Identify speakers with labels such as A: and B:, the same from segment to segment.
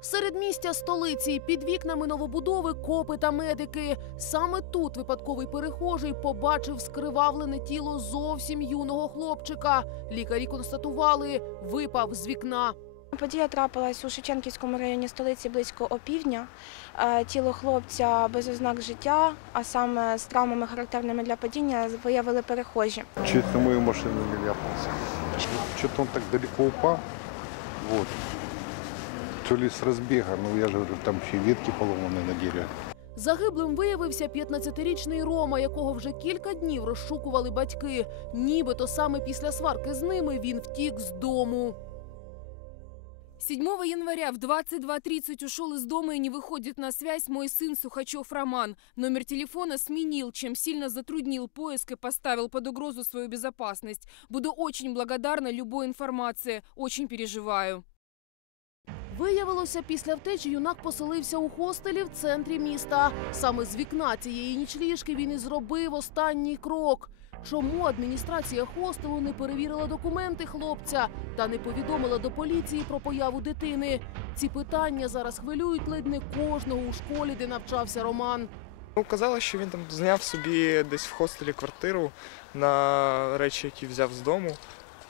A: Серед містя столиці під вікнами новобудови копи та медики. Саме тут випадковий перехожий побачив скривавлене тіло зовсім юного хлопчика. Лікарі констатували, випав з вікна.
B: Подія трапилась у Шевченківському районі столиці близько опівдня. Е, Тіло хлопця без ознак життя, а саме з травмами, характерними для падіння, виявили перехожі.
C: Чуть на мою машину не ляпался. Что-то он так далеко упал. Вот. То ли с разбега, ну я же говорю, там еще и ветки поломаны на дереве.
A: Загиблим виявився 15-річний Рома, якого вже кілька днів розшукували батьки. Нібито саме після сварки з ними він втік з дому.
D: 7 января в 22.30 ушел из дома и не выходит на связь мой сын Сухачев Роман. Номер телефона сменил, чем сильно затруднил поиск и поставил под угрозу свою безопасность. Буду очень благодарна любой информации. Очень переживаю.
A: Виявилося, після втечі юнак поселився у хостелі в центрі міста. Саме з вікна цієї нічліжки він і зробив останній крок. Чому адміністрація хостелу не перевірила документи хлопця та не повідомила до поліції про появу дитини? Ці питання зараз хвилюють ледь не кожного у школі, де навчався Роман.
E: Ну, казали, що він там зняв собі десь в хостелі квартиру на речі, які взяв з дому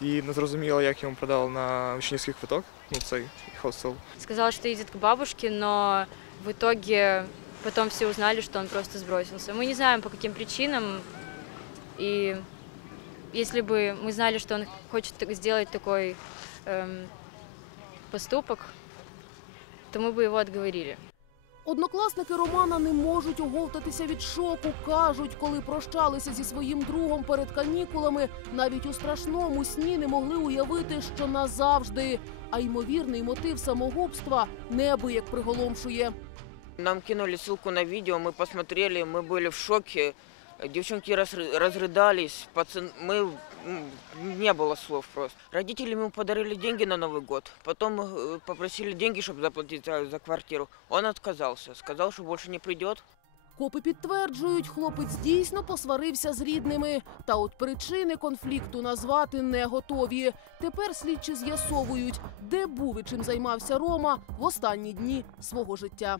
E: І не зрозуміло, як йому продали на учнівський квиток, ну цей хостел.
F: Сказал, что едет к бабушке, но в итоге потом все узнали, что он просто сбросился. Мы не знаем, по каким причинам. И если бы мы знали, что он хочет так- сделать такой эм, поступок, то мы бы его отговорили.
A: Однокласники Романа не можуть оговтатися від шоку. кажуть, коли прощалися зі своїм другом перед канікулами, навіть у страшному сні не могли уявити, що назавжди. А ймовірний мотив самогубства неабияк приголомшує.
G: Нам кинули ссылку на видео, мы посмотрели, мы были в шоке. Девчонки разры- разрыдались, пацан... мы... м, Не было слов просто. Родители ему подарили деньги на Новый год. Потом э, попросили деньги, чтобы заплатить за, за квартиру. Он отказался. Сказал, что больше не придет.
A: Копи підтверджують, хлопець дійсно посварився з рідними. Та от причини конфлікту назвати не готові. Тепер слідчі з'ясовують, де був і чим займався Рома в останні дні свого життя.